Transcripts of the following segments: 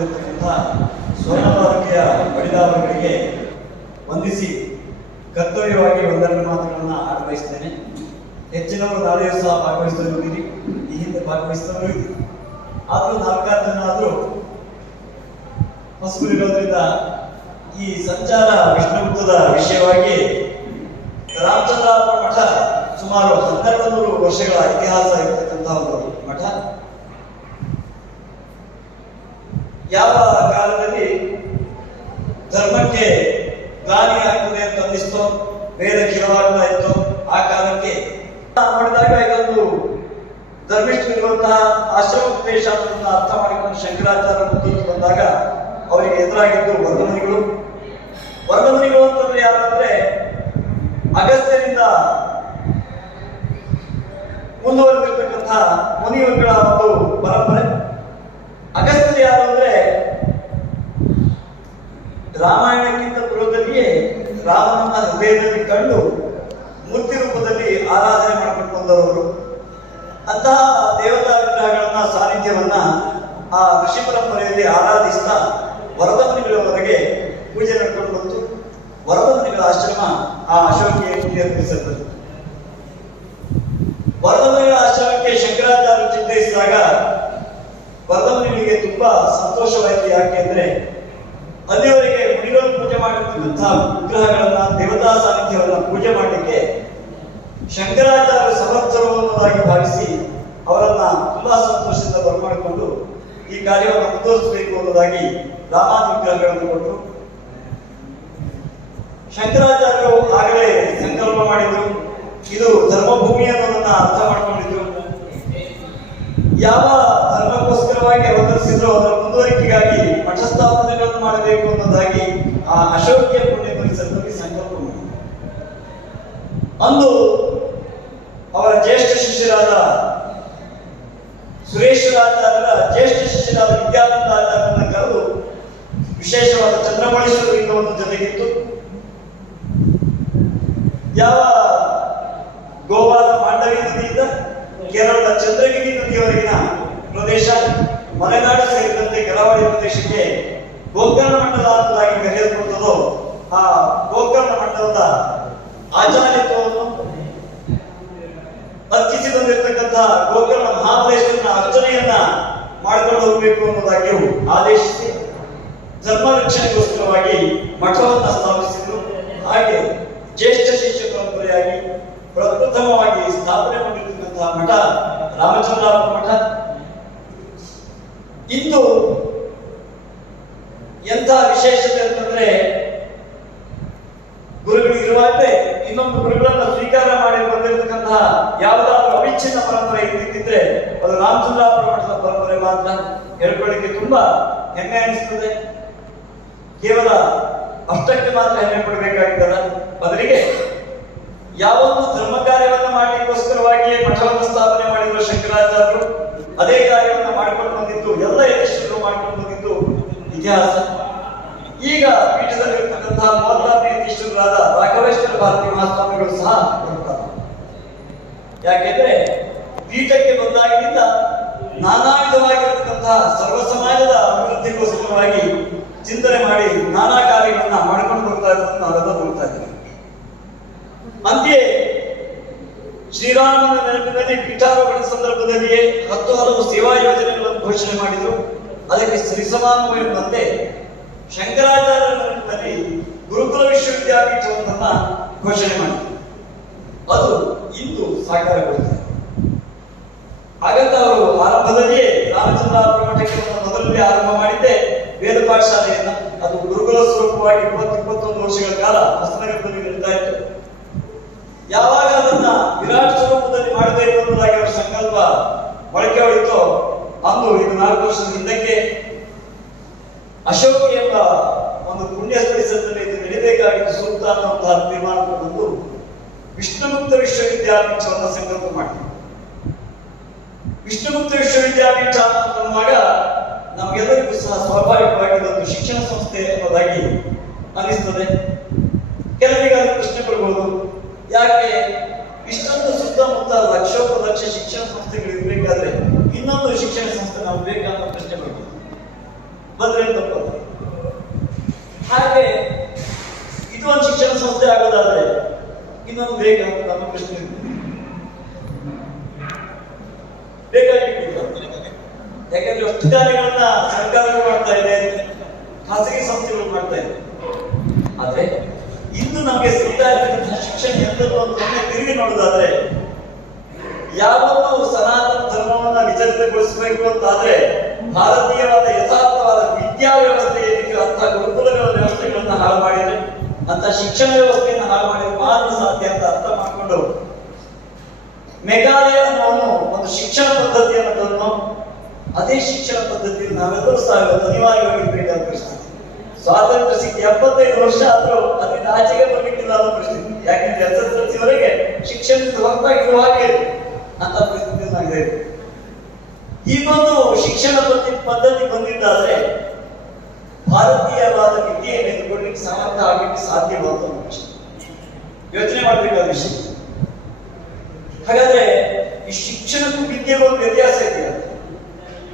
ಬಂದಿರತಕ್ಕಂತಹ ಸ್ವರ್ಣ ಪದಕೆಯ ಬಡಿದಾರಗಳಿಗೆ ವಂದಿಸಿ ಕರ್ತವ್ಯವಾಗಿ ಒಂದೆರಡು ಮಾತುಗಳನ್ನು ಆಡಬಯಸ್ತೇನೆ. ಹೆಚ್ಚಿನವರು ನಾಳೆಯೂ ಸಹ ಇದ್ದೀರಿ. ಈ ಹಿಂದೆ ಭಾಗವಹಿಸಿದವರು ಇದ್ದೀರಿ. ಆದರೂ ನಾಲ್ಕಾರು ಜನ ಆದರೂ ಹೊಸಬರಿರೋದ್ರಿಂದ ಈ ಸಂಚಾರ ವಿಷ್ಣುಗುಪ್ತದ ವಿಷಯವಾಗಿ ರಾಮಚಂದ್ರ ಮಠ ಸುಮಾರು ಹನ್ನೆರಡು ನೂರು ವರ್ಷಗಳ ಇತಿಹಾಸ ಇರತಕ್ಕಂಥ ಒಂದು ಮಠ. ಯಾವ ಕಾಲದಲ್ಲಿ ಧರ್ಮಕ್ಕೆ ಗಾಳಿ ಆಗ್ತದೆ ಅಂತ ಅನ್ನಿಸ್ತೋ, ವೇದ ಕಿರವಾಗ್ತಾ ಇತ್ತು, ಆ ಕಾಲಕ್ಕೆ? ಮಾಡಿದಾಗ ಇದೊಂದು ಆಶ್ರಮ ಉಪದೇಶ ಅನ್ನೋದನ್ನ ಅರ್ಥ ಮಾಡಿಕೊಂಡು ಶಂಕರಾಚಾರ್ಯ ಮುಖ್ಯಕ್ಕೆ ಬಂದಾಗ ಅವರಿಗೆ ಎದುರಾಗಿದ್ದು ವರ್ಗಮುನಿಗಳು. ವರ್ಗಮುನಿಗಳು ಅಂತಂದ್ರೆ ಯಾರಂದ್ರೆ ಅಗಸ್ತ್ಯರಿಂದ ಮುಂದುವರೆದಿರ್ತಕ್ಕಂತಹ ಮುನಿಯುಗಳ ಒಂದು ಪರಂಪರೆ. ಅಗಸ್ತ್ಯ ಯಾರು ಅಂದ್ರೆ ರಾಮಾಯಣಕ್ಕಿಂತ ಪೂರ್ವದಲ್ಲಿಯೇ ರಾಮನನ್ನ ಹೃದಯದಲ್ಲಿ ಕಂಡು ಮೂರ್ತಿ ರೂಪದಲ್ಲಿ ಆರಾಧನೆ ಮಾಡಿಕೊಂಡು ಬಂದವರು. ಅಂತಹ ದೇವತಾ ವಿಗ್ರಹಗಳನ್ನ, ಸಾನ್ನಿಧ್ಯವನ್ನ ಆ ಋಷಿ ಪರಂಪರೆಯಲ್ಲಿ ಆರಾಧಿಸ್ತಾ ವರದಮುನಿಗಳವರೆಗೆ ಪೂಜೆ ನಡ್ಕೊಂಡು ಬಂತು. ವರದಮುನಿಗಳ ಆಶ್ರಮ ಆ ಅಶೋಕಿಗೆ ನಿರ್ಮಿಸಿರ್ತದೆ ವರದಮುನಿಗಳ ಆಶ್ರಮಕ್ಕೆ ಶಂಕರಾಚಾರ್ಯ ಚಿಂತಿಸಿದಾಗ ತುಂಬಾ ಸಂತೋಷವಾಯಿತು ಯಾಕೆ ಅಂದ್ರೆ ಅಲ್ಲಿವರೆಗೆ ಮುನಿಗಳು ಪೂಜೆ ಮಾಡಿರ್ತಕ್ಕಂತಹ ವಿಗ್ರಹಗಳನ್ನ ದೇವತಾ ಸಾನ್ನಿಧ್ಯವನ್ನ ಪೂಜೆ ಮಾಡಲಿಕ್ಕೆ ಶಂಕರಾಚಾರ್ಯ ಸಮರ್ಥರು ಅನ್ನೋದಾಗಿ ಭಾವಿಸಿ ಅವರನ್ನ ತುಂಬಾ ಸಂತೋಷದಿಂದ ಬರಮಾಡಿಕೊಂಡು ಈ ಕಾರ್ಯವನ್ನು ಮುಂದುವರಿಸಬೇಕು ಅನ್ನೋದಾಗಿ ರಾಮಾದಿ ವಿಗ್ರಹಗಳನ್ನು ಕೊಟ್ಟರು ಶಂಕರಾಚಾರ್ಯರು ಆಗಲೇ ಸಂಕಲ್ಪ ಮಾಡಿದ್ರು. ಇದು ಧರ್ಮಭೂಮಿ ಅನ್ನೋದನ್ನ ಅರ್ಥ ಮಾಡಿಕೊಂಡಿದ್ರು. ಯಾವ ಧರ್ಮಕ್ಕೋಸ್ಕರವಾಗಿ ಅವತರಿಸಿದ್ರು, ಅದರ ಮುಂದುವರಿಕೆಗಾಗಿ ಮಠಸ್ಥಾಪನೆಗಳನ್ನು ಮಾಡಬೇಕು ಅನ್ನೋದಾಗಿ ಆ ಅಶೋಕಿಯ ಪುಣ್ಯ ಪರಿಸರದಲ್ಲಿ ಸಂಕಲ್ಪ ಅಂದು ಅವರ ಜ್ಯೇಷ್ಠ ಶಿಷ್ಯರಾದ ಸುರೇಶ್ವರಾಚಾರ್ಯರ ಜ್ಯೇಷ್ಠ ಶಿಷ್ಯರಾದ ವಿದ್ಯಾನಂದಾಚಾರ್ಯರನ್ನ ಕರೆದು ವಿಶೇಷವಾದ ಚಂದ್ರಮಣೇಶ್ವರ ಲಿಂಗವನ್ನು ಜೊತೆಗಿತ್ತು ಯಾವ ಗೋವಾದ ಮಾಂಡವಿ ನದಿಯಿಂದ ಕೇರಳದ ಚಂದ್ರಗಿರಿ ನದಿಯವರೆಗಿನ ಪ್ರದೇಶ, ಮಲೆನಾಡು ಸೇರಿದಂತೆ ಕರಾವಳಿ ಪ್ರದೇಶಕ್ಕೆ ಗೋಕರ್ಣ ಮಂಡಲ ಕರೆಯಲ್ಪಡುತ್ತದೋ, ಆ ಗೋಕರ್ಣ ಮಂಡಲದ ಆಚಾರ್ಯತ್ವವನ್ನು ಅರ್ಚಿಸಿದಂದಿರ್ತಕ್ಕಂತಹ ಗೋಕರ್ಣ ಮಹಾಬಲೇಶ್ವರನ ಅರ್ಚನೆಯನ್ನ ಮಾಡಿಕೊಂಡು ಹೋಗಬೇಕು ಅನ್ನೋದಾಗಿಯೂ ಆದೇಶಿಸಿ ಧರ್ಮ ರಕ್ಷಣೆಗೋಸ್ಕರವಾಗಿ ಮಠವನ್ನ ಸ್ಥಾಪಿಸಿದ್ರು. ಹಾಗೆ ಜ್ಯೇಷ್ಠ ಶಿಷ್ಯ ಪರಂಪರೆಯಾಗಿ ಪ್ರಪ್ರಥಮವಾಗಿ ಸ್ಥಾಪನೆ ಮಾಡಿರ್ತಕ್ಕಂತಹ ಮಠ ರಾಮಚಂದ್ರಾಪುರ ಮಠ. ಇಂದು ಎಂಥ ವಿಶೇಷತೆ ಅಂತಂದ್ರೆ ಗುರುಗಳು ಇರುವಂತೆ ಇನ್ನೊಂದು ಗುರುಗಳನ್ನ ಸ್ವೀಕಾರ ಮಾಡಿ ಬಂದಿರತಕ್ಕಂತಹ ಯಾವುದಾದ್ರೂ ಅವಿಚ್ಛಿನ್ನ ಪರಂಪರೆ ಇದ್ದಿದ್ರೆ ಅದು ರಾಮಚಂದ್ರಾಪುರ ಮಠದ ಪರಂಪರೆ ಮಾತ್ರ ಹೇಳ್ಕೊಳ್ಳಿಕ್ಕೆ ತುಂಬಾ ಹೆಮ್ಮೆ ಅನಿಸ್ತದೆ. ಕೇವಲ ಅಷ್ಟಕ್ಕೆ ಮಾತ್ರ ಹೆಮ್ಮೆ ಪಡಬೇಕಾಗಿದ್ದಲ್ಲ. ಬದಲಿಗೆ ಯಾವೊಂದು ಧರ್ಮ ಕಾರ್ಯವನ್ನು ಮಾಡಲಿಕ್ಕೋಸ್ಕರವಾಗಿಯೇ ಮಠವನ್ನು ಸ್ಥಾಪನೆ ಮಾಡಿರುವ ಶಂಕರಾಚಾರ್ಯರು, ಅದೇ ಕಾರ್ಯವನ್ನು ಮಾಡಿಕೊಂಡು ಎಲ್ಲ ಯಶಸ್ಸು ಮಾಡಿಕೊಂಡು ಬಂದಿದ್ದು ಇತಿಹಾಸ. ಈಗ ಪೀಠದಲ್ಲಿರ್ತಕ್ಕಂತಹ ಮೂವತ್ತಾರನೇ ಯತೀಶ್ವರರಾದ ರಾಘವೇಶ್ವರ ಭಾರತಿ ಮಹಾಸ್ವಾಮಿಗಳು ಸಹ ಬರುತ್ತಾರೆ. ಯಾಕೆಂದ್ರೆ ಪೀಠಕ್ಕೆ ಬಂದಾಗಿನಿಂದ ನಾನಾ ವಿಧವಾಗಿರತಕ್ಕಂತಹ ಸರ್ವ ಸಮಾಜದ ಅಭಿವೃದ್ಧಿಗೋಸ್ಕರವಾಗಿ ಚಿಂತನೆ ಮಾಡಿ ನಾನಾ ಕಾರ್ಯಗಳನ್ನ ಮಾಡ್ಕೊಂಡು ಬರ್ತಾ ಇರೋದನ್ನ ನೋಡ್ತಾ ಇದ್ದೀವಿ ಅಂತೆಯೇ ಶ್ರೀರಾಮನ ನೆನಪಿನಲ್ಲಿ ಪೀಠಾರೋಹಣ ಸಂದರ್ಭದಲ್ಲಿಯೇ ಹತ್ತು ಹಲವು ಸೇವಾ ಯೋಜನೆಗಳನ್ನು ಘೋಷಣೆ ಮಾಡಿದರು. ಅದಕ್ಕೆ ಸರಿಸಮಾನವೆಂಬಂತೆ ಶಂಕರಾಚಾರ್ಯರ ನೆನಪಿನಲ್ಲಿ ಗುರುಕುಲ ವಿಶ್ವವಿದ್ಯಾಪೀಠವನ್ನ ಘೋಷಣೆ ಮಾಡಿದರು. ಅದು ಇಂದು ಸಾಕಾರಗೊಳ್ಳುತ್ತದೆ. ಹಾಗಂತ ಅವರು ಆರಂಭದಲ್ಲಿಯೇ ರಾಮಚಂದ್ರ ಮಠಕ್ಕೆ ಒಂದು ಮೊದಲನೇ ಆರಂಭ ಮಾಡಿದ್ದೆ ವೇದ ಪಾಠಶಾಲೆಯನ್ನ. ಅದು ಗುರುಕುಲ ಸ್ವರೂಪವಾಗಿ ಇಪ್ಪತ್ತು ಇಪ್ಪತ್ತೊಂದು ವರ್ಷಗಳ ಕಾಲ ಹೊಸನಗರದಲ್ಲಿ ನಡೀತಾ ಇತ್ತು ಯಾವಾಗ ಅದನ್ನ ವಿರಾಟ್ ಸ್ವರೂಪದಲ್ಲಿ ಮಾಡಬೇಕು ಅನ್ನೋದಾಗಿ ಅವರ ಸಂಕಲ್ಪ ಬಳಕೆ ಹೊಡಿತು, ಅಂದು ಇದು ನಾಲ್ಕು ವರ್ಷದ ಹಿಂದಕ್ಕೆ ಅಶೋಕ್ ಎಂಬ ಒಂದು ಪುಣ್ಯ ಪರಿಸರದಲ್ಲಿ ಇದು ನಡೀಬೇಕಾಗಿತ್ತು ಸೂಕ್ತ ಅನ್ನುವಂತಹ ತೀರ್ಮಾನಕ್ಕೆ ಬಂದು ವಿಷ್ಣುಗುಪ್ತ ವಿಶ್ವವಿದ್ಯಾಪೀಠವನ್ನು ಸಂಕಲ್ಪ ಮಾಡಿದ್ರು ವಿಷ್ಣುಗುಪ್ತ ವಿಶ್ವವಿದ್ಯಾಪೀಠ ಅನ್ನುವಾಗ ನಮಗೆಲ್ಲರಿಗೂ ಸಹ ಸ್ವಾಭಾವಿಕವಾಗಿ ಒಂದು ಶಿಕ್ಷಣ ಸಂಸ್ಥೆ ಅನ್ನೋದಾಗಿ ಅನಿಸ್ತದೆ ಕೆಲವರಿಗೆ ಅದು ಪ್ರಶ್ನೆ ಬರ್ಬೋದು ಯಾಕೆ ಇಷ್ಟೊಂದು ಸುತ್ತಮುತ್ತ ಲಕ್ಷೋಪಲಕ್ಷ ಶಿಕ್ಷಣ ಸಂಸ್ಥೆಗಳು ಇರಬೇಕಾದ್ರೆ ಇನ್ನೊಂದು ಶಿಕ್ಷಣ ಸಂಸ್ಥೆ ನಾವು ಬೇಕಾದ ಪ್ರಶ್ನೆ ಬರ್ಬೋದು ಬಂದ್ರೆ ಹಾಗೆ ಇದು ಒಂದು ಶಿಕ್ಷಣ ಸಂಸ್ಥೆ ಆಗೋದಾದ್ರೆ ಇನ್ನೊಂದು ಬೇಗ ಅಂತ ನಮ್ಮ ಪ್ರಶ್ನೆ ಇದೆ. ಯಾಕಂದ್ರೆ ಅಷ್ಟು ಕಾರ್ಯಗಳನ್ನ ಸರ್ಕಾರಗಳು ಮಾಡ್ತಾ ಇದೆ, ಖಾಸಗಿ ಸಂಸ್ಥೆಗಳು ಮಾಡ್ತಾ ಇದೆ. ಆದ್ರೆ ಇನ್ನು ನಮಗೆ ಸಿಗ್ತಾ ಇರ್ತಕ್ಕಂತಹ ಶಿಕ್ಷಣ ಎಂತದ್ದು ಅಂತ ತಿರುಗಿ ನೋಡೋದಾದ್ರೆ ಯಾವತ್ತು ಸನಾತನ ಧರ್ಮವನ್ನ ವಿಚಲಿತಗೊಳಿಸಬೇಕು ಅಂತಾದ್ರೆ ಭಾರತೀಯವಾದ ಯಥಾರ್ಥವಾದ ವಿದ್ಯಾ ವ್ಯವಸ್ಥೆ ಏನಿದೆ ಅಂತ ಗುರುಕುಲಗಳ ವ್ಯವಸ್ಥೆಗಳನ್ನ ಹಾಳು ಮಾಡಿದ್ರೆ ಅಂತ ಶಿಕ್ಷಣ ವ್ಯವಸ್ಥೆಯನ್ನು ಹಾಳು ಮಾಡಿದ್ರೆ ಮಾತ್ರ ಸಾಧ್ಯ ಅಂತ ಅರ್ಥ ಮಾಡಿಕೊಂಡು ಮೆಗಾಲಯ ಅನ್ನೋನು ಒಂದು ಶಿಕ್ಷಣ ಪದ್ಧತಿಯನ್ನು ತಂದು, ಅದೇ ಶಿಕ್ಷಣ ಪದ್ಧತಿಯಲ್ಲಿ ನಾವೆಲ್ಲರೂ ಸಹ ಅನಿವಾರ್ಯವಾಗಿ ಬೇಕಾದ ಪ್ರಶ್ನೆ ಸ್ವಾತಂತ್ರ್ಯ ಸಿಕ್ಕಿ ಎಪ್ಪತ್ತೈದು ವರ್ಷ ಆದ್ರೂ ಅದರಿಂದ ಆಚೆಗೆ ಬರ್ಲಿಕ್ಕಿಲ್ಲ ಅನ್ನೋ ಪ್ರಶ್ನೆ ಯಾಕೆಂದ್ರೆ ಎಸ್ ಎಸ್ ಎಲ್ ಸಿವರೆಗೆ ಶಿಕ್ಷಣದಿಂದ ಹೊರತಾಗಿರುವ. ಅಂತ ಪರಿಸ್ಥಿತಿ ಈ ಒಂದು ಶಿಕ್ಷಣ ಪದ್ಧತಿ ಪದ್ಧತಿ ಬಂದಿದ್ದಾದ್ರೆ ಭಾರತೀಯವಾದ ವಿದ್ಯೆಯನ್ನು ಎದುರ್ಕೊಳ್ಳಿಕ್ಕೆ ಸಮರ್ಥ ಆಗಲಿಕ್ಕೆ ಸಾಧ್ಯವಾದ ವಿಷಯ. ಯೋಚನೆ ಮಾಡಬೇಕಾದ ವಿಷಯ. ಹಾಗಾದ್ರೆ ಈ ಶಿಕ್ಷಣಕ್ಕೂ ವಿದ್ಯೆಗೂ ಒಂದು ವ್ಯತ್ಯಾಸ ಇದೆಯಾ?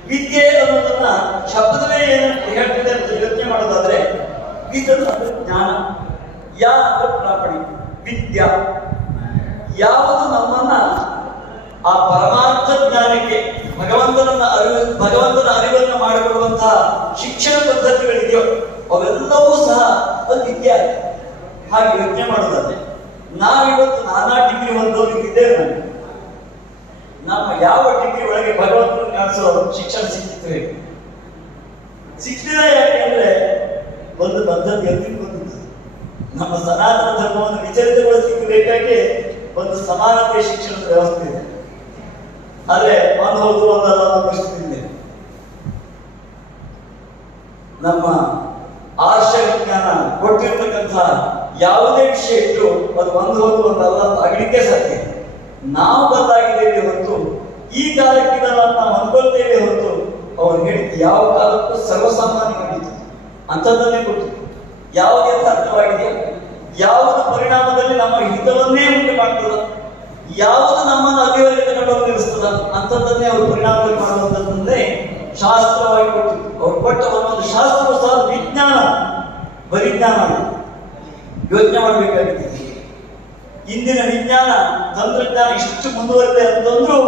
ವಿದ್ಯೆ ಅನ್ನೋದನ್ನ ಶಬ್ದವೇ ಏನು ಹೇಳ್ತಿದೆ ಅಂತ ಯೋಚನೆ ಮಾಡೋದಾದ್ರೆ ವಿದ್ಯೆ ಅಂದ್ರೆ ಜ್ಞಾನ ಯಾ ಅಂದ್ರೆ ಪ್ರಾಪಣಿ ವಿದ್ಯಾ. ಯಾವುದು ನಮ್ಮನ್ನ ಆ ಪರಮಾರ್ಥ ಜ್ಞಾನಕ್ಕೆ ಭಗವಂತನನ್ನ ಅರಿವು, ಭಗವಂತನ ಅರಿವನ್ನು ಮಾಡಿಕೊಡುವಂತಹ ಶಿಕ್ಷಣ ಪದ್ಧತಿಗಳಿದೆಯೋ, ಅವೆಲ್ಲವೂ ಸಹ ಒಂದು ವಿದ್ಯಾರ್ಥಿ. ಹಾಗೆ ಯೋಚನೆ ಮಾಡೋದಂತೆ ನಾವಿವತ್ತು ನಾನಾ ಡಿಗ್ರಿ ಹೊಂದೋರು ನಾನು ನಮ್ಮ ಯಾವ ಡಿಗ್ರಿ ಒಳಗೆ ಭಗವಂತನ ಕಾಣಿಸೋ ಶಿಕ್ಷಣ ಸಿಕ್ಕಿತ್ತು ಸಿಕ್ಕಿದ ಯಾಕೆ ಅಂದ್ರೆ, ಒಂದು ಪದ್ಧತಿ ಎಲ್ಲಿಗೆ ಬಂದಿತ್ತು ನಮ್ಮ ಸನಾತನ ಧರ್ಮವನ್ನು ವಿಚಲಿತಗೊಳಿಸಲಿಕ್ಕೆ ಬೇಕಾಗಿ ಒಂದು ಸಮಾನತೆ ಶಿಕ್ಷಣದ ವ್ಯವಸ್ಥೆ ಇದೆ. ಆದ್ರೆ ಒಂದು ಹೌದು ಒಂದಲ್ಲ ಅನ್ನೋ ಪ್ರಶ್ನೆ ನಮ್ಮ ಆರ್ಷ ವಿಜ್ಞಾನ ಕೊಟ್ಟಿರ್ತಕ್ಕಂತಹ ಯಾವುದೇ ವಿಷಯ ಇದ್ರು ಅದು ಒಂದು ಹೌದು ಒಂದಲ್ಲ ಆಗಲಿಕ್ಕೆ ಸಾಧ್ಯ ನಾವು ಬದಲಾಗಿದ್ದೇವೆ ಹೊರತು, ಈ ಕಾಲಕ್ಕೆ ನಾವು ನಾವು ಅನ್ಕೊಳ್ತೇವೆ ಹೊರತು, ಅವ್ರು ಹೇಳಿದ್ದು ಯಾವ ಕಾಲಕ್ಕೂ ಸರ್ವಸಾಮಾನ್ಯ ಮಾಡಿದ್ದು ಅಂಥದ್ದನ್ನೇ ಕೊಟ್ಟು ಯಾವುದು ಅರ್ಥವಾಗಿದೆ? ಯಾವುದು ಪರಿಣಾಮದಲ್ಲಿ ನಮ್ಮ ಹಿತವನ್ನೇ ಉಂಟು ಮಾಡ್ತದ ಯಾವುದು ನಮ್ಮನ್ನು ಅಭಿವೃದ್ಧಿ ತಗೊಂಡು ನಿಲ್ಲಿಸ್ತದ? ಅವರು ಪರಿಣಾಮವಾಗಿ ಮಾಡುವಂತಂದ್ರೆ ಶಾಸ್ತ್ರವಾಗಿ ಕೊಟ್ಟಿದ್ದು. ಅವ್ರು ಕೊಟ್ಟ ಒಂದೊಂದು ಶಾಸ್ತ್ರವು ಸಹ ವಿಜ್ಞಾನ ಪರಿಜ್ಞಾನ. ಯೋಚನೆ ಮಾಡಬೇಕಾಗಿದೆ ಇಂದಿನ ವಿಜ್ಞಾನ, ತಂತ್ರಜ್ಞಾನ ಇಷ್ಟು ಮುಂದುವರಿದೆ ಅಂತಂದ್ರು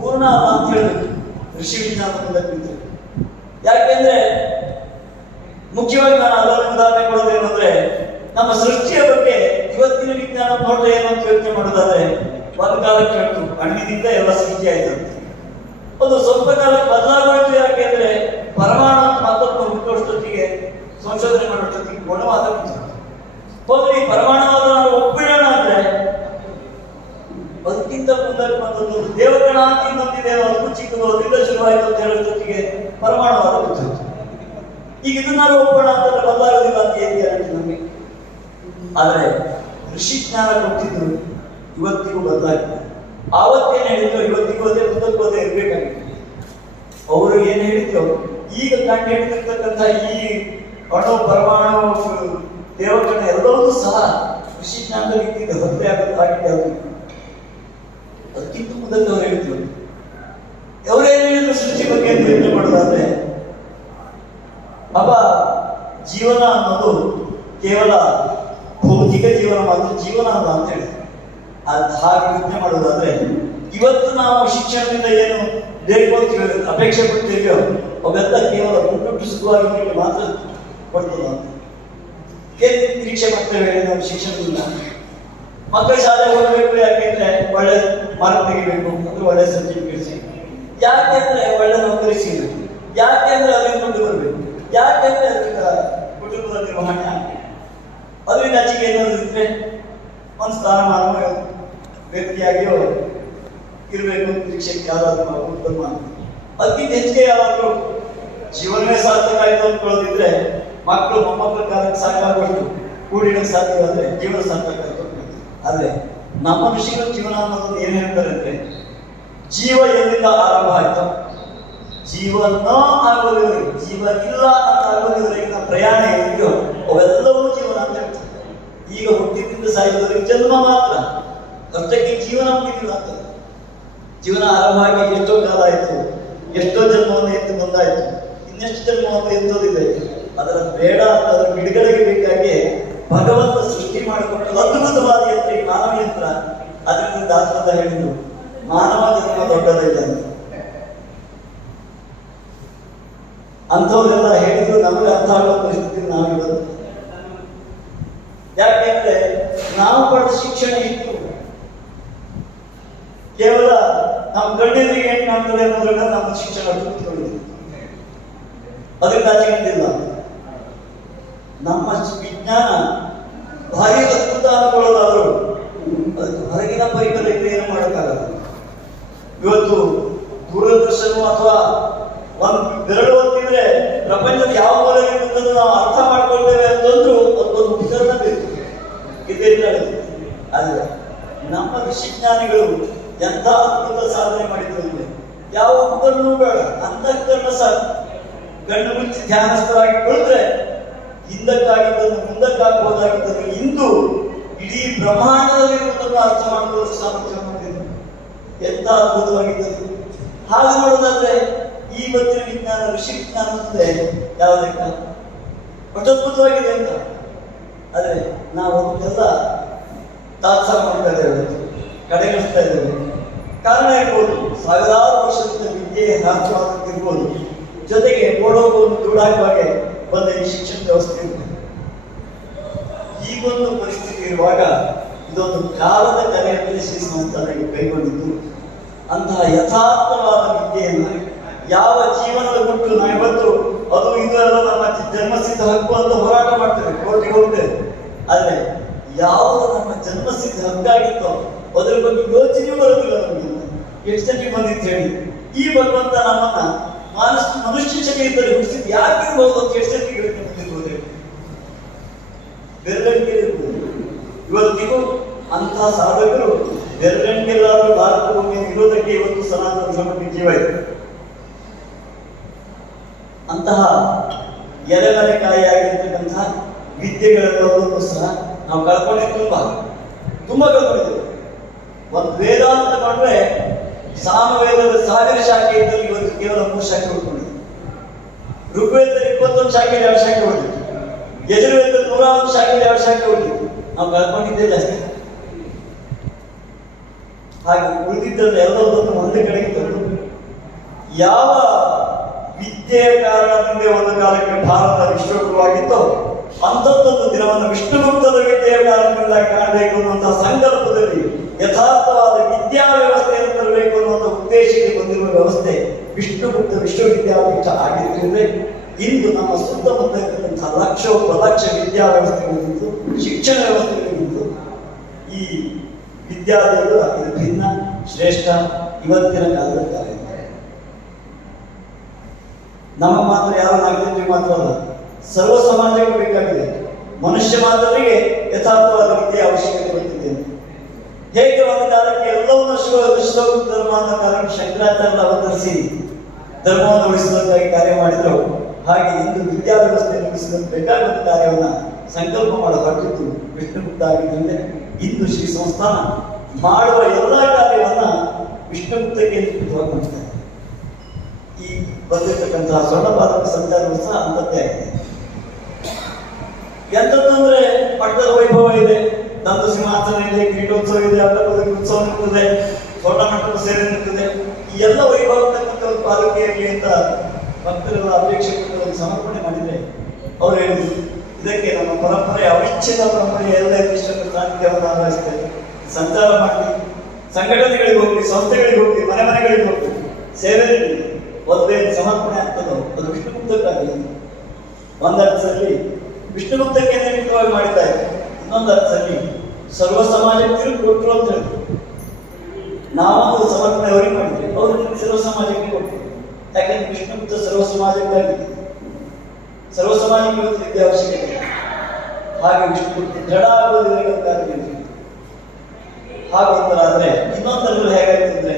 ಪೂರ್ಣ ಅಂತ ಹೇಳಬೇಕು. ಕೃಷಿ ವಿಜ್ಞಾನ ಮುಂದಕ್ಕೆ ಯಾಕೆಂದ್ರೆ ಮುಖ್ಯವಾಗಿ ನಾನು ಅದರ ಉದಾಹರಣೆ ಕೊಡೋದೇನಂದ್ರೆ ನಮ್ಮ ಸೃಷ್ಟಿಯ ಬಗ್ಗೆ ಇವತ್ತಿನ ವಿಜ್ಞಾನ ನೋಡ್ರೆ ಏನಂತ ಯೋಚನೆ ಮಾಡುದಾದ್ರೆ ಒಂದು ಕಾಲಕ್ಕೆ ಹೇಳ್ತು ಹಣ್ಣಿನಿಂದ ಎಲ್ಲ ಸೃಷ್ಟಿ ಆಯ್ತು ಒಂದು ಸ್ವಲ್ಪ ಕಾಲಕ್ಕೆ ಯಾಕೆ ಯಾಕೆಂದ್ರೆ ಪರಮಾಣು ಅಂತ ಮತ್ತೊಂದು ಹುಟ್ಟುವಷ್ಟೊತ್ತಿಗೆ ಸಂಶೋಧನೆ ಮಾಡೋಷ್ಟೊತ್ತಿಗೆ ಗುಣವಾದ ಹೋಗ್ಲಿ ಪರಮಾಣುವಾದ ನಾವು ಒಪ್ಪಿಡೋಣ ಅಂದ್ರೆ ಅದಕ್ಕಿಂತ ಮುಂದಕ್ಕೆ ಬಂದದ್ದು ದೇವಗಣ ಅಂತ ಇನ್ನೊಂದಿದೆ ಅದಕ್ಕೂ ಚಿಕ್ಕದು ಅದರಿಂದ ಶುರುವಾಯಿತು ಅಂತ ಹೇಳೋಷ್ಟೊತ್ತಿಗೆ ಪರಮಾಣುವಾದ ಈಗ ಇದನ್ನ ಒಪ್ಪೋಣ ಅಂತಂದ್ರೆ ಬದಲಾಗೋದಿಲ್ಲ ಅಂತ ಏನ್ ಗ್ಯಾರಂಟಿ ನಮಗೆ? ಆದ್ರೆ ಕೃಷಿ ಜ್ಞಾನ ಕೊಟ್ಟಿದ್ದು ಇವತ್ತಿಗೂ ಬದಲಾಗಿದೆ ಆವತ್ತೇನು ಹೇಳಿದ್ರು ಇವತ್ತಿಗೂ ಅದೇ ಮುಂದಕ್ಕೂ ಅದೇ ಇರ್ಬೇಕಾಗಿತ್ತು. ಅವರು ಏನು ಹೇಳಿದ್ರು? ಈಗ ಕಂಡು ಹಿಡಿದಿರ್ತಕ್ಕಂಥ ಈ ಅಣು ಪರಮಾಣು ದೇವಗಣ ಎಲ್ಲವೂ ಸಹ ಕೃಷಿ ಜ್ಞಾನದ ರೀತಿಯಿಂದ ಹೊರತೆ ಆಗುತ್ತಾಗಿದೆ ಅದು ಅದಕ್ಕಿಂತ ಮುಂದಕ್ಕೆ ಅವ್ರು ಹೇಳಿದ್ರು? ಅವರೇನು ಹೇಳಿದ್ರು ಸೃಷ್ಟಿ ಬಗ್ಗೆ ಅಂತ ಮಾಡೋದಾದ್ರೆ? ಅಪ್ಪ ಜೀವನ ಅನ್ನೋದು ಕೇವಲ ಭೌತಿಕ ಜೀವನ ಮಾತ್ರ ಜೀವನ ಅಲ್ಲ ಅಂತ ಹೇಳಿ. ಹಾಗೆ ಯೋಚನೆ ಮಾಡೋದಾದ್ರೆ ಇವತ್ತು ನಾವು ಶಿಕ್ಷಣದಿಂದ ಏನು ಬೇಡ್ಕೊಳ್ತೀವಿ ಅಪೇಕ್ಷೆ ಪಡ್ತೀವಿಯೋ ಅವೆಲ್ಲ ಕೇವಲ ಮುಟ್ಟು ಸುಖವಾಗಿ ಮಾತ್ರ ಕೊಡ್ತದ ನಿರೀಕ್ಷೆ ಮಾಡ್ತೇವೆ ನಾವು ಶಿಕ್ಷಣದಿಂದ? ಮಕ್ಕಳು ಶಾಲೆ ಹೋಗಬೇಕು ಯಾಕೆಂದ್ರೆ ಒಳ್ಳೆ ಮಾರ್ಕ್ ತೆಗಿಬೇಕು, ಅಂದ್ರೆ ಒಳ್ಳೆ ಸರ್ಟಿಫಿಕೇಟ್ ಸಿಗಬೇಕು ಯಾಕೆಂದ್ರೆ ಒಳ್ಳೆ ನೌಕರಿ ಸಿಗಬೇಕು? ಯಾಕೆಂದ್ರೆ ಅದರಿಂದ ಮುಂದೆ ಬರಬೇಕು? ಯಾಕೆಂದ್ರೆ ಅದರಿಂದ ಕುಟುಂಬದ ನಿರ್ವಹಣೆ ಅದರಿಂದ ಆಚೆಗೆ ಏನಾದ್ರು ಇದ್ರೆ ಒಂದು ಸ್ಥಾನಮಾನ ವ್ಯಕ್ತಿಯಾಗಿಯೋ ಇರಬೇಕು ನಿರೀಕ್ಷೆ ಯಾವ್ದಾದ್ರು ನಾವು ಮಾಡ್ತೀವಿ. ಅದಕ್ಕಿಂತ ಹೆಚ್ಚಿಗೆ ಯಾವಾಗಲೂ ಜೀವನವೇ ಸಾರ್ಥಕ ಆಯಿತು ಅಂದ್ಕೊಳ್ಳೋದಿದ್ರೆ ಮಕ್ಕಳು ಮೊಮ್ಮಕ್ಕಳ ಕಾಲಕ್ಕೆ ಸಾಕಾಗೋಯ್ತು ಕೂಡಿಡಕ್ಕೆ ಸಾಧ್ಯವಾದರೆ ಜೀವನ ಸಾರ್ಥಕ ಆಯ್ತು. ಆದ್ರೆ ನಮ್ಮ ಋಷಿಗಳ ಜೀವನ ಅನ್ನೋದು ಏನು ಹೇಳ್ತಾರೆ ಅಂದ್ರೆ ಜೀವ ಎಲ್ಲಿಂದ ಆರಂಭ ಆಯ್ತು? ಜೀವನ ಆಗೋದಿಲ್ಲ ಜೀವ ಇಲ್ಲ ಅಂತ ಆಗೋದಿಲ್ಲ ಪ್ರಯಾಣ ಎಲ್ಲಿಯೋ ಅವೆಲ್ಲವೂ ಈಗ ಹುಟ್ಟಿದಿಂದ ಸಾಯುವುದರಿಗೆ ಜನ್ಮ ಮಾತ್ರ. ಅಷ್ಟಕ್ಕೆ ಜೀವನ ಮುಗಿದಿಲ್ಲ ಅಂತ. ಜೀವನ ಆರಂಭವಾಗಿ ಎಷ್ಟೋ ಕಾಲ ಆಯ್ತು, ಎಷ್ಟೋ ಜನ್ಮವನ್ನು ಎತ್ತು ಬಂದಾಯ್ತು. ಇನ್ನೆಷ್ಟು ಜನ್ಮವನ್ನು ಎಂತದಿದೆ ಅದರ ಬೇಡ ಅಂತ ಅದರ ಬಿಡುಗಡೆಗೆ ಬೇಕಾಗಿ ಭಗವಂತ ಸೃಷ್ಟಿ ಮಾಡಿಕೊಂಡು ಅದ್ಭುತವಾದ ಯಂತ್ರ ಮಾನವ ಯಂತ್ರ ಅದರಿಂದ ದಾಸರದ ಹೇಳಿದ್ರು ಮಾನವ ಜನ್ಮ ದೊಡ್ಡದಿಲ್ಲ ಅಂತ. ಹೇಳಿದ್ರು ನಮಗೆ ಅರ್ಥ ಆಗೋ ಪರಿಸ್ಥಿತಿ ನಾವಿರೋದು ಯಾಕೆಂದ್ರೆ ನಾವು ಪಡೆದ ಶಿಕ್ಷಣ ಇತ್ತು ಕೇವಲ ನಮ್ಮ ಕಾಣ್ತದೆ ಅನ್ನೋದ್ರಿಂದ ನಮ್ಮ ಶಿಕ್ಷಣ ತೃಪ್ತಿಗೊಂಡಿದೆ ಅದಕ್ಕೆ ಇಲ್ಲ ನಮ್ಮ ವಿಜ್ಞಾನ ಭಾರಿ ಅದ್ಭುತ ಅನ್ಕೊಳ್ಳೋದಾದ್ರು ಅದಕ್ಕೆ ಹೊರಗಿನ ಪರಿಕರಕ್ಕೆ ಏನು ಮಾಡೋಕ್ಕಾಗಲ್ಲ. ಇವತ್ತು ದೂರದರ್ಶನ ಅಥವಾ ಒಂದು ಬೆರಳು ಒತ್ತಿದ್ರೆ ಪ್ರಪಂಚದ ಯಾವ ಮೂಲೆಗೆ ಬಂದದ್ದು ನಾವು ಅರ್ಥ ಮಾಡ್ಕೊಳ್ತೇವೆ ಅಂತಂದ್ರು ಅದೊಂದು ವಿಚಾರ ಬೇಕು. ಇದೇ ಅಲ್ಲ ನಮ್ಮ ಋಷಿಜ್ಞಾನಿಗಳು ಎಂಥ ಅದ್ಭುತ ಸಾಧನೆ ಮಾಡಿದ್ರು ಯಾವ ಉಪಕರಣವೂ ಬೇಡ. ಅಂತಃಕರಣ ಸಹ ಕಣ್ಣು ಮುಚ್ಚಿ ಧ್ಯಾನಸ್ಥರಾಗಿ ಕುಳಿತರೆ ಹಿಂದಕ್ಕಾಗಿದ್ದನ್ನು ಮುಂದಕ್ಕಾಗಬಹುದಾಗಿದ್ದನ್ನು ಇಂದು ಇಡೀ ಬ್ರಹ್ಮಾಂಡದಲ್ಲಿರುವುದನ್ನು ಅರ್ಥ ಮಾಡಿಕೊಳ್ಳುವ ಸಾಮರ್ಥ್ಯ ಹೊಂದಿದೆ ಎಂತ ಅದ್ಭುತವಾಗಿದ್ದರು. ಹಾಗೆ ನೋಡೋದಾದ್ರೆ ಇವತ್ತಿನ ವಿಜ್ಞಾನ, ಋಷಿ ವಿಜ್ಞಾನ ಅಂದ್ರೆ ಯಾವುದೇ ಕಾಲ ಅದ್ಭುತವಾಗಿದೆ ಅಂತ. ಆದರೆ ನಾವು ಅದಕ್ಕೆಲ್ಲ ತಾತ್ಸಾರ ಮಾಡ್ತಾ ಇದ್ದೇವೆ ಕಡೆಗಣಿಸ್ತಾ ಇದ್ದೇವೆ. ಕಾರಣ ಇರ್ಬೋದು ಸಾವಿರಾರು ವರ್ಷದಿಂದ ವಿದ್ಯೆ ಹ್ರಾಸವಾಗುತ್ತಿರ್ಬೋದು ಜೊತೆಗೆ ಓಡೋಗುವನ್ನು ಒಂದು ಬಂದ ಈ ಶಿಕ್ಷಣ ವ್ಯವಸ್ಥೆ ಇರ್ತದೆ ಒಂದು ಪರಿಸ್ಥಿತಿ ಇರುವಾಗ ಇದೊಂದು ಕಾಲದ ಕರೆಯಲ್ಲಿ ಶ್ರೀ ಕೈಗೊಂಡಿದ್ದು. ಅಂತಹ ಯಥಾರ್ಥವಾದ ವಿದ್ಯೆಯನ್ನು ಯಾವ ಜೀವನದ ಗುಟ್ಟು ನಾವು ಇವತ್ತು ಅದು ಇದು ಎಲ್ಲ ನಮ್ಮ ಜನ್ಮಸಿದ್ಧ ಹಕ್ಕು ಅಂತ ಹೋರಾಟ ಮಾಡ್ತೇವೆ, ಕೋರ್ಟಿಗೆ ಹೋಗ್ತೇವೆ. ಆದ್ರೆ, ಯಾವುದು ನಮ್ಮ ಜನ್ಮಸಿದ್ಧ ಹಕ್ಕಾಗಿತ್ತೋ ಅದ್ರ ಬಗ್ಗೆ ಯೋಚನೆ ಬರುವುದಿಲ್ಲ ನಮಗೆ. ಎಷ್ಟಕ್ಕೆ ಬಂದಿತ್ತು ಹೇಳಿ. ಈ ಭಗವಂತ ನಮ್ಮನ್ನ ಮಾನಸ್ ಮನುಷ್ಯ ಶಕ್ತಿಯಿಂದ ಹುಟ್ಟಿಸಿದ್ ಯಾಕೆ ಅಂತ ಎಷ್ಟಕ್ಕೆ ಬಂದಿರ್ಬೋದು ಬೆರಳಿಗೆ ಇವತ್ತಿಗೂ ಅಂತಹ ಸಾಧಕರು ಬೆರಳಿಗೆಲ್ಲಾದ್ರೂ ಭಾರತ ಭೂಮಿ ಇರೋದಕ್ಕೆ ಇವತ್ತು ಸನಾತನ ಧರ್ಮಕ್ಕೆ ಜೀವ ಇದೆ. ಅಂತಹ ಎಲೆಮರೆಕಾಯಿಯಾಗಿರ್ತಕ್ಕಂತಹ ವಿದ್ಯೆಗಳೆಲ್ಲವನ್ನೂ ಸಹ ನಾವು ಕಳ್ಕೊಂಡಿದ್ದು ತುಂಬಾ. ತುಂಬಾ ಕಳ್ಕೊಂಡಿದ್ದೇವೆ. ಒಂದು ವೇದಾಂತ ತಗೊಂಡ್ರೆ ಸಾಮವೇದದ ಸಾವಿರ ಶಾಖೆ ಇದ್ದಲ್ಲಿ ಇವತ್ತು ಕೇವಲ ಮೂರು ಶಾಖೆ ಉಳ್ಕೊಂಡಿದೆ. ಋಗ್ವೇದದಲ್ಲಿ ಇಪ್ಪತ್ತೊಂದು ಶಾಖೆ ಎರಡು ಶಾಖೆ ಉಳಿದಿತ್ತು ಯಜುರ್ವೇದದಲ್ಲಿ ನೂರ ಒಂದು ಶಾಖೆ ಎರಡು ಶಾಖೆ ಉಳಿದಿತ್ತು ನಾವು ಕಳ್ಕೊಂಡಿದ್ದೇವೆ ಅಷ್ಟೇ. ಹಾಗೆ ಉಳಿದಿದ್ದಲ್ಲಿ ಎಲ್ಲದನ್ನು ಒಂದು ಕಡೆಗೆ ತಂದು ಯಾವ ವಿದ್ಯೆಯ ಕಾರಣದಿಂದ ಒಂದು ಕಾಲಕ್ಕೆ ಭಾರತ ವಿಶ್ವಗುರುವಾಗಿತ್ತೋ ಅಂಥದ್ದೊಂದು ದಿನವನ್ನು ವಿಷ್ಣುಗುಪ್ತದ ವಿದ್ಯೆಯ ಕಾರಣದಿಂದ ಕಾಣಬೇಕು ಅನ್ನುವಂತಹ ಸಂಕಲ್ಪದಲ್ಲಿ ಯಥಾರ್ಥವಾದ ವಿದ್ಯಾ ವ್ಯವಸ್ಥೆಯನ್ನು ತರಬೇಕು ಅನ್ನುವಂಥ ಉದ್ದೇಶಕ್ಕೆ ಬಂದಿರುವ ವ್ಯವಸ್ಥೆ ವಿಷ್ಣುಗುಪ್ತ ವಿಶ್ವವಿದ್ಯಾಪೀಠ ಆಗಿದ್ದರಿಂದ ಇಂದು ನಮ್ಮ ಸುತ್ತಮುತ್ತ ಇರತಕ್ಕಂಥ ಲಕ್ಷ ಲಕ್ಷೋಪಲಕ್ಷ ವಿದ್ಯಾ ವ್ಯವಸ್ಥೆಗಳಿದ್ದು ಶಿಕ್ಷಣ ವ್ಯವಸ್ಥೆಗಳಿದ್ದು ಈ ವಿದ್ಯಾರ್ಥಿಗಳು ಇದು ಭಿನ್ನ, ಶ್ರೇಷ್ಠ ಇವತ್ತಿನ ಕಾಲದ ನಮ್ಮ ಮಾತ್ರ ಯಾರು ನಾಗರಿಕರಿಗೆ ಮಾತ್ರ ಅಲ್ಲ, ಸರ್ವ ಸಮಾಜಕ್ಕೂ ಬೇಕಾಗಿದೆ. ಮನುಷ್ಯ ಮಾತ್ರರಿಗೆ ಯಥಾರ್ಥವಾದ ವಿದ್ಯೆ ಅವಶ್ಯಕತೆ. ಹೇಗೆ ಒಂದು ಕಾಲಕ್ಕೆ ಎಲ್ಲವನ್ನು ವಿಶ್ವ ಧರ್ಮ ಅಂತ ಕಾಲಕ್ಕೆ ಶಂಕರಾಚಾರ್ಯ ಅವತರಿಸಿ ಧರ್ಮವನ್ನು ಉಳಿಸುವಂತಾಗಿ ಕಾರ್ಯ ಮಾಡಿದ್ರು. ಹಾಗೆ ಇಂದು ವಿದ್ಯಾ ವ್ಯವಸ್ಥೆ ಉಳಿಸುವುದಕ್ಕೆ ಬೇಕಾದಂತ ಕಾರ್ಯವನ್ನು ಸಂಕಲ್ಪ ಮಾಡಲಾಗಿತ್ತು ವಿಷ್ಣುಗುಪ್ತ ಆಗಿದ್ದರಿಂದ ಇಂದು ಶ್ರೀ ಸಂಸ್ಥಾನ ಮಾಡುವ ಎಲ್ಲ ಕಾರ್ಯವನ್ನು ವಿಷ್ಣುಗುಪ್ತಕ್ಕೆ ಮಾಡ್ತಾರೆ ಈ ಬಂದಿರತಕ್ಕಂತಹ ಸ್ವರ್ಣಪಾದಕ ಸಂಚಾರವು ಸಹ ಅಂತದ್ದೇ ಆಗಿದೆ. ಎಂಥದ್ದು ಪಟ್ಟದ ವೈಭವ ಇದೆ. ನಂದು ಸಿಂಹಾಸನ ಇದೆ ಕ್ರೀಡೋತ್ಸವ ಇದೆ ಅಲ್ಲ ಉತ್ಸವ ಇರ್ತದೆ ದೊಡ್ಡ ಮಟ್ಟದ ಸೇವೆ ನಿಂತಿದೆ ಈ ಎಲ್ಲ ವೈಭವ ಇರ್ತಕ್ಕಂಥ ಒಂದು ಪಾಲಕಿ ಅಂತ ಭಕ್ತರೆಲ್ಲ ಅಪೇಕ್ಷೆಗಳನ್ನು ಸಮರ್ಪಣೆ ಮಾಡಿದೆ ಅವ್ರು ಹೇಳಿದ್ರು, ಇದಕ್ಕೆ ನಮ್ಮ ಪರಂಪರೆ ಅವಿಚ್ಛಿನ್ನ ಪರಂಪರೆ ಎಲ್ಲ ಇಷ್ಟಕ್ಕೆ ಸಾನ್ನಿಧ್ಯವನ್ನು ಆಧರಿಸ್ತೇವೆ ಸಂಚಾರ ಮಾಡಿ, ಸಂಘಟನೆಗಳಿಗೆ ಹೋಗಿ ಸಂಸ್ಥೆಗಳಿಗೆ ಹೋಗಿ ಮನೆ ಮನೆಗಳಿಗೆ ಹೋಗಿ ಸೇವೆ ಒಂದೇನು ಸಮರ್ಪಣೆ ಆಗ್ತದೋ ಅದು ವಿಷ್ಣುಗುಪ್ತಕ್ಕಾಗಲಿ ಒಂದರ್ಥದಲ್ಲಿ ವಿಷ್ಣುಗುಪ್ತಕ್ಕೆ ನಿಮಿತ್ತವಾಗಿ ಮಾಡಿದ್ದಾರೆ? ಇನ್ನೊಂದು ಅರ್ಥದಲ್ಲಿ ಸರ್ವ ಸಮಾಜಕ್ಕೆ ತಿರುಗಿ ಕೊಟ್ಟರು ಅಂತ ಹೇಳಿದ್ರು ನಾವೊಂದು ಸಮರ್ಪಣೆ ಅವರಿಗೆ ಮಾಡಿದ್ವಿ ಅವರು ನಿಮ್ಗೆ ಸರ್ವ ಸಮಾಜಕ್ಕೆ ಕೊಟ್ಟರು ಯಾಕಂದ್ರೆ ವಿಷ್ಣುಗುಪ್ತ ಸರ್ವ ಸಮಾಜಕ್ಕಾಗಿ ಸರ್ವ ಸಮಾಜಕ್ಕೆ ಇವತ್ತು ವಿದ್ಯೆ ಅವಶ್ಯಕತೆ ಇದೆ. ಹಾಗೆ ವಿಷ್ಣುಗುಪ್ತ ದೃಢ ಆಗುವುದಕ್ಕಾಗಿ ಹಾಗೊಂದರಾದ್ರೆ ಇನ್ನೊಂದರಲ್ಲಿ ಹೇಗಾಯ್ತು ಅಂದ್ರೆ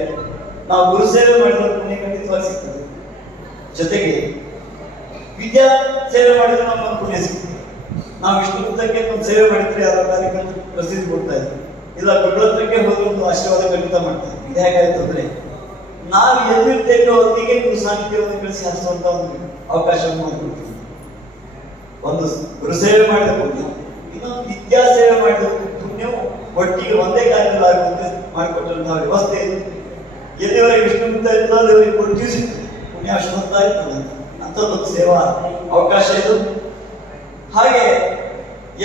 ನಾವು ಗುರು ಸೇವೆ ಮಾಡಿದ್ರೆ ಪುಣ್ಯ ಖಂಡಿತವಾಗಿ ಸಿಗ್ತದೆ ಜೊತೆಗೆ ವಿದ್ಯಾ ಸೇವೆ ಮಾಡಿದ್ರೆ ನಮ್ಗೆ ಪುಣ್ಯ ಸಿಗ್ತದೆ ನಾವು ಇಷ್ಟು ಉದ್ದಕ್ಕೆ ಒಂದು ಸೇವೆ ಮಾಡಿದ್ರೆ ಅದರ ಕಾರ್ಯಕ್ರಮ ಪ್ರಸಿದ್ಧಿ ಕೊಡ್ತಾ ಇದ್ವಿ ಇಲ್ಲ ಗುರುಹತ್ರಕ್ಕೆ ಹೋದ್ರೆ ಒಂದು ಆಶೀರ್ವಾದ ಖಂಡಿತ ಮಾಡ್ತಾ ಇದ್ವಿ ಇದು ಹೇಗಾಯ್ತು ಅಂದ್ರೆ, ನಾವು ಎಲ್ಲಿರ್ತೇವೆ ಅವರಿಗೆ ಗುರು ಸಾಹಿತ್ಯವನ್ನು ಕಳಿಸಿ ಹರಿಸುವಂತ ಒಂದು ಅವಕಾಶ ಮಾಡಿಕೊಡ್ತೀವಿ. ಒಂದು ಗುರು ಸೇವೆ ಮಾಡಿದ ಪುಣ್ಯ ಇನ್ನೊಂದು ವಿದ್ಯಾ ಸೇವೆ ಮಾಡಿದ ಪುಣ್ಯವು ಒಟ್ಟಿಗೆ ಒಂದೇ ಕಾರ್ಯಗಳಾಗುವಂತೆ ಮಾಡಿಕೊಟ್ಟಂತಹ ವ್ಯವಸ್ಥೆ ಇದೆ. ಎಲ್ಲಿವರೆಗೆ ವಿಷ್ಣುಗುಪ್ತ ಇರ್ತದೆ ಸಿಗ್ತದೆ ಪುಣ್ಯ ಅಂತ. ಇರ್ತದೆ ಸೇವಾ ಅವಕಾಶ ಇದು. ಹಾಗೆ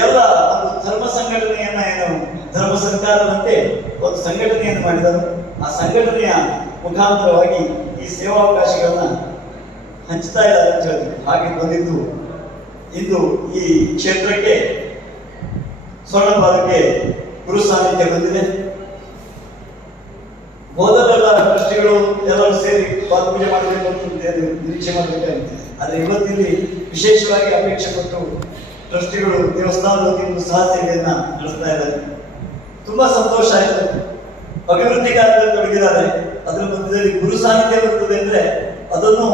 ಎಲ್ಲ ಒಂದು ಧರ್ಮ ಸಂಘಟನೆಯನ್ನ ಏನು ಧರ್ಮ ಸರ್ಕಾರದಂತೆ ಒಂದು ಸಂಘಟನೆಯನ್ನು ಮಾಡಿದರು. ಆ ಸಂಘಟನೆಯ ಮುಖಾಂತರವಾಗಿ ಈ ಸೇವಾವಕಾಶಗಳನ್ನ ಹಂಚ್ತಾ ಇದ್ದಾರೆ ಅಂತ ಹೇಳಿ ಹಾಗೆ ಬಂದಿದ್ದು. ಇಂದು ಈ ಕ್ಷೇತ್ರಕ್ಕೆ ಸ್ವರ್ಣ ಪಾದಕ್ಕೆ ಗುರು ಸಾನ್ನಿಧ್ಯ ಬಂದಿದೆ. ಮೊದಲೆಲ್ಲ ಟ್ರಸ್ಟಿಗಳು ಎಲ್ಲರೂ ಸೇರಿ ಪೂಜೆ ಮಾಡಬೇಕು ಅಂತ ನಿರೀಕ್ಷೆ ಮಾಡಬೇಕಾಗಿತ್ತು. ಆದರೆ ಇವತ್ತಿಲ್ಲಿ ವಿಶೇಷವಾಗಿ ಅಪೇಕ್ಷೆ ಪಟ್ಟು ಟ್ರಸ್ಟಿಗಳು ದೇವಸ್ಥಾನದ ವತಿಯಿಂದ ಸಹ ಸೇವೆಯನ್ನ ನಡೆಸ್ತಾ ಇದ್ದಾರೆ. ತುಂಬಾ ಸಂತೋಷ ಆಯಿತು. ಅಭಿವೃದ್ಧಿ ಕಾರ್ಯದಲ್ಲಿ ತೊಡಗಿದ್ದಾರೆ. ಅದರ ಮಧ್ಯದಲ್ಲಿ ಗುರು ಸಾಹಿತ್ಯ ಬರ್ತದೆ ಅಂದ್ರೆ ಅದನ್ನು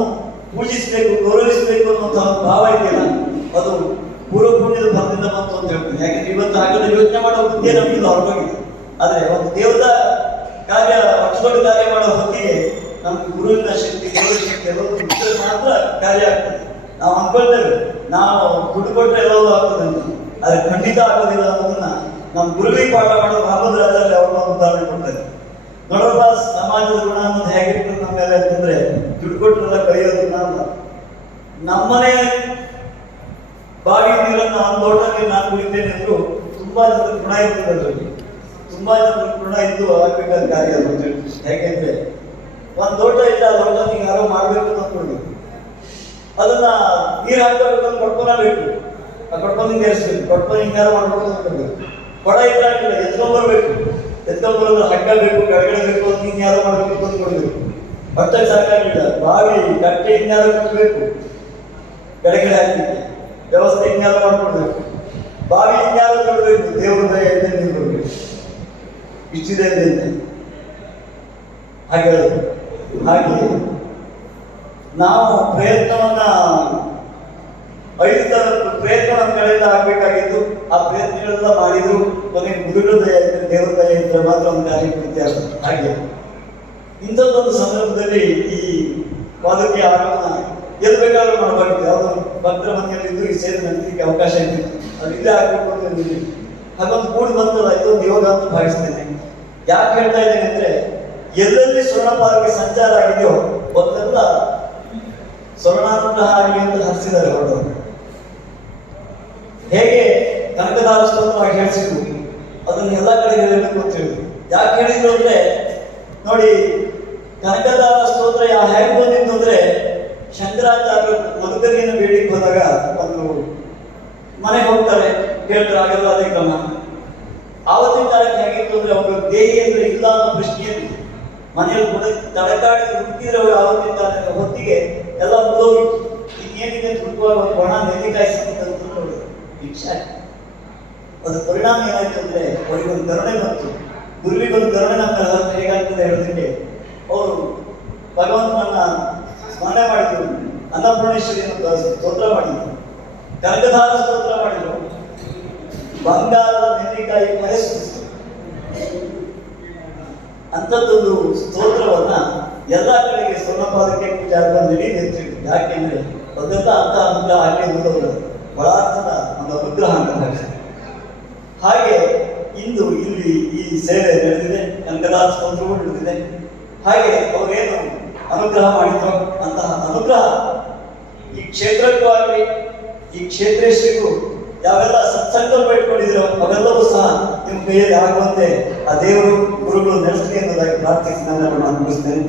ಪೂಜಿಸಬೇಕು, ಗೌರವಿಸಬೇಕು ಅನ್ನುವಂತಹ ಭಾವ ಇದೆಯಲ್ಲ, ಅದು ಪೂರ್ವ ಪುಣ್ಯದ ಫಲದಿಂದ ಬಂತು ಅಂತ ಹೇಳ್ತೀನಿ ಯಾಕಂದ್ರೆ ಇವತ್ತು ಹಾಗಾದ್ರೆ ಯೋಚನೆ ಮಾಡೋ ಬುದ್ಧಿ ನಮಗೆ ಹೊರಗೋಗಿದೆ. ಆದ್ರೆ ಒಂದು ದೇವತಾ ಕಾರ್ಯ ದೊಡ್ಡ ಕಾರ್ಯ ಮಾಡೋ ಹೊತ್ತಿಗೆ ನಮ್ಗೆ ಗುರುವಿನ ಶಕ್ತಿ ಗೌರವ ಶಕ್ತಿ ಮಾತ್ರ ಕಾರ್ಯ ಆಗ್ತದೆ. ನಾವು ಅನ್ಕೊಳ್ತೇವೆ ನಾವು ದುಡ್ಡು ಕೊಟ್ಟರೆ ಎಲ್ಲವೂ ಆಗ್ತದೆ ಆದ್ರೆ ಖಂಡಿತ ಆಗೋದಿಲ್ಲ ಅನ್ನೋದನ್ನ ನಮ್ಮ ಗುರುವಿಗೆ ಪಾಠ ಮಾಡೋ ಭಾಗದ ರಾಜಲ್ಲಿ ಅವರು ಉದಾಹರಣೆ ಕೊಡ್ತಾರೆ. ನೋಡಪ್ಪ, ಸಮಾಜದ ಗುಣ ಅನ್ನೋದು ಹೇಗಿರ್ತದೆ ನಮ್ಮ ಮೇಲೆ ಅಂತಂದ್ರೆ ದುಡ್ಡು ಕೊಟ್ಟರೆಲ್ಲ ಕೈಯೋದು ಗುಣ ಅಲ್ಲ ನಮ್ಮನೆ ಬಾವಿ ನೀರನ್ನು ಒಂದು ಲೋಟದಲ್ಲಿ ನಾನು ಕುಡಿತೇನೆ ಅಂದ್ರು ತುಂಬಾ ಜನ ಗುಣ ಇರ್ತದೆ ಅದರಲ್ಲಿ. ತುಂಬಾ ಜನರ ಗುಣ ಇದ್ದು ಆಗ್ಬೇಕಾದ ಕಾರ್ಯ ಹೇಳಿ. ಯಾಕೆಂದ್ರೆ ಒಂದ್ ಲೋಟ ಇಲ್ಲ ಆ ಲೋಟ ನೀವು ಯಾರೋ ಮಾಡ್ಬೇಕು ಅಂತ ಅಂದ್ಕೊಂಡು ಅದನ್ನ ನೀರ್ ಹಾಕಬೇಕು ಅಂತ ಕೊಡ್ಕೊಳಬೇಕು ಆ ಕೊಡ್ಕೊಂಡು ಹಿಂಗೆ ಏರಿಸ್ಬೇಕು. ಕೊಡ್ಕೊಂಡು ಹಿಂಗಾರು ಮಾಡ್ಬೇಕು ಇಲ್ಲ ಅನ್ಕೊಳ್ಬೇಕು ಕೊಡ ಇದ್ದಾಗಿಲ್ಲ ಎತ್ಕೊಂಡ್ಬರ್ಬೇಕು ಎತ್ಕೊಂಡ್ಬರೋದು ಹಗ್ಗ ಬೇಕು ಕೆಳಗಡೆ ಬೇಕು ಅಂತ ಇನ್ಯಾರೋ ಮಾಡ್ಬೇಕು ಅಂತ ಕೊಡ್ಬೇಕು ಹೊಟ್ಟೆ ಸಾಕಾಗಿಲ್ಲ ಬಾವಿ ಕಟ್ಟೆ ಇನ್ಯಾರೋ ಕಟ್ಟಬೇಕು ಕೆಳಗಡೆ ಹಾಕಿದ್ದೆ ವ್ಯವಸ್ಥೆ ಇನ್ಯಾರೋ ಮಾಡ್ಕೊಡ್ಬೇಕು. ಬಾವಿ ಇನ್ಯಾರೋ ಕೊಡ್ಬೇಕು ದೇವ್ರ ದಯ ಇದೆ ನೀರು ಅಂತ ಹಾಗೆ ಹಾಗೆ ನಾವು ಪ್ರಯತ್ನವನ್ನ ಐದು ತರ ಪ್ರಯತ್ನ ಕಡೆಯಿಂದ ಆಗ್ಬೇಕಾಗಿತ್ತು. ಆ ಪ್ರಯತ್ನಗಳೆಲ್ಲ ಮಾಡಿದ್ರು. ಕೊನೆಗೆ ಗುರುಗಳ ದೇವರ ದಯ ಇದ್ರೆ ಮಾತ್ರ ಒಂದು ಕಾರ್ಯ ವ್ಯತ್ಯಾಸ ಹಾಗೆ ಇಂಥದ್ದೊಂದು ಸಂದರ್ಭದಲ್ಲಿ ಈ ವಾದಕ್ಕೆ ಆಗಮನ ಎಲ್ಲಿ ಬೇಕಾದ್ರೂ ಮಾಡಬಾರ್ದು. ಯಾವುದು ಭಕ್ತರ ಮನೆಯಲ್ಲಿ ಇದ್ದು ಈ ಸೇರಿ ನಡೆಸಲಿಕ್ಕೆ ಅವಕಾಶ ಇದೆ ಅದು ಇಲ್ಲೇ ಆಗ್ಬೇಕು ಅಂತ ಹಾಗೊಂದು ಕೂಡಿ ಬಂತಲ್ಲ ಇದೊಂದು ಯೋಗ ಅಂತ ಭಾವಿಸ್ತೇನೆ. ಯಾಕೆ ಹೇಳ್ತಾ ಇದ್ದೇನೆ ಅಂದ್ರೆ, ಎಲ್ಲೆಲ್ಲಿ ಸ್ವರ್ಣ ಪಾದಕ್ಕೆ ಸಂಚಾರ ಆಗಿದೆಯೋ, ಒಂದೆಲ್ಲ ಸ್ವರ್ಣಾನುಗ್ರಹ ಆಗಲಿ ಅಂತ ಹರಿಸಿದ್ದಾರೆ ಹೊರಟವರು ಹೇಗೆ ಕನಕದಾರ ಸ್ತೋತ್ರವಾಗಿ ಹೇಳಿಸಿದ್ರು. ಅದನ್ನ ಎಲ್ಲ ಕಡೆ ಹೇಳಬೇಕು ಅಂತ ಹೇಳಿದ್ರು. ಯಾಕೆ ಹೇಳಿದ್ರು ಅಂದ್ರೆ, ನೋಡಿ ಕನಕದಾರ ಸ್ತೋತ್ರ ಯಾವ ಹೇಗೆ ಬಂದಿತ್ತು ಅಂದ್ರೆ ಶಂಕರಾಚಾರ್ಯ ಮದುಕರಿಯನ್ನು ಬೇಡಿಕೆ ಹೋದಾಗ ಒಂದು ಮನೆಗೆ ಹೋಗ್ತಾರೆ. ಹೇಳ್ತಾರೆ ಆಗಲ್ಲ ಅದೇ ಕ್ರಮ. ಆವತ್ತಿನ ಕಾಲಕ್ಕೆ ಹೇಗಿತ್ತು ಅಂದ್ರೆ ಅವರು ದೇಹಿ ಅಂದ್ರೆ ಇಲ್ಲ ಅನ್ನೋ ಪ್ರಶ್ನೆಯಲ್ಲಿ ಮನೆಯಲ್ಲಿ ಕೂಡ ತಡಕಾಡಿ ಅವರು ಆವತ್ತಿನ ಕಾಲಕ್ಕೆ ಹೊತ್ತಿಗೆ ಎಲ್ಲ ಮುಗಿದೋಗಿತ್ತು ಇನ್ನೇನಿದೆ ಏನಿದೆ ಹುಡುಕುವಾಗ ಒಂದು ಒಣ ನೆಲ್ಲಿಕಾಯಿ ಭಿಕ್ಷೆ. ಅದು ಪರಿಣಾಮ ಏನಾಯ್ತು ಅಂದ್ರೆ ಅವರಿಗೊಂದು ಕರುಣೆ ಬಂತು. ಗುರುವಿಗೊಂದು ಕರುಣೆ ನಮ್ಮ ಹೇಗಾಗ್ತದೆ ಹೇಳೋದಕ್ಕೆ ಅವರು ಭಗವಂತನನ್ನ ಸ್ಮರಣೆ ಮಾಡಿದ್ರು. ಅನ್ನಪೂರ್ಣೇಶ್ವರಿಯನ್ನು ಸ್ತೋತ್ರ ಮಾಡಿದ್ರು. ಕನಕಧಾರ ಸ್ತೋತ್ರ ಮಾಡಿದ್ರು. ಬಂಗಾರದ ನೆಲ್ಲಿಕಾಯಿ ಮರೆ ಸುರಿಸಿದ್ರು ಅಂಥದ್ದೊಂದು ಸ್ತೋತ್ರವನ್ನ ಎಲ್ಲ ಕಡೆಗೆ ಸ್ವರ್ಣಪಾದಕ್ಕೆ ಪೂಜೆ ಬಂದಿಡಿ ನಡಿ ನಿಂತಿದ್ರು ಯಾಕೆಂದ್ರೆ ಅದೆಲ್ಲ ಅಂತ ಅನುಗ್ರಹ ಹಾಗೆ ಉಳಿದವರು ಒಳಾರ್ಥದ ಒಂದು ವಿಗ್ರಹ ಅಂತ ಭಾವಿಸ್ತಾರೆ ಹಾಗೆ ಇಂದು ಇಲ್ಲಿ ಈ ಸೇವೆ ನಡೆದಿದೆ ಕನಕದಾಸ ಸ್ತೋತ್ರವೂ ನಡೆದಿದೆ. ಹಾಗೆ ಅವರೇನು ಅನುಗ್ರಹ ಮಾಡಿದ್ರು ಅಂತಹ ಅನುಗ್ರಹ ಈ ಕ್ಷೇತ್ರಕ್ಕೂ ಆಗಲಿ ಈ ಕ್ಷೇತ್ರೇಶ್ವರಿಗೂ ಯಾವೆಲ್ಲ ಸತ್ಸಂಕಲ್ಪ ಇಟ್ಕೊಂಡಿದ್ರು ಅವೆಲ್ಲವೂ ಸಹ ನಿಮ್ಮ ಕೈಯಲ್ಲಿ ಆಗುವಂತೆ ಆ ದೇವರು ಗುರುಗಳು ನಡೆಸಲಿ ಅನ್ನೋದಾಗಿ ಪ್ರಾರ್ಥಿಸಿ ನಾನು ಮುಗಿಸ್ತೇನೆ.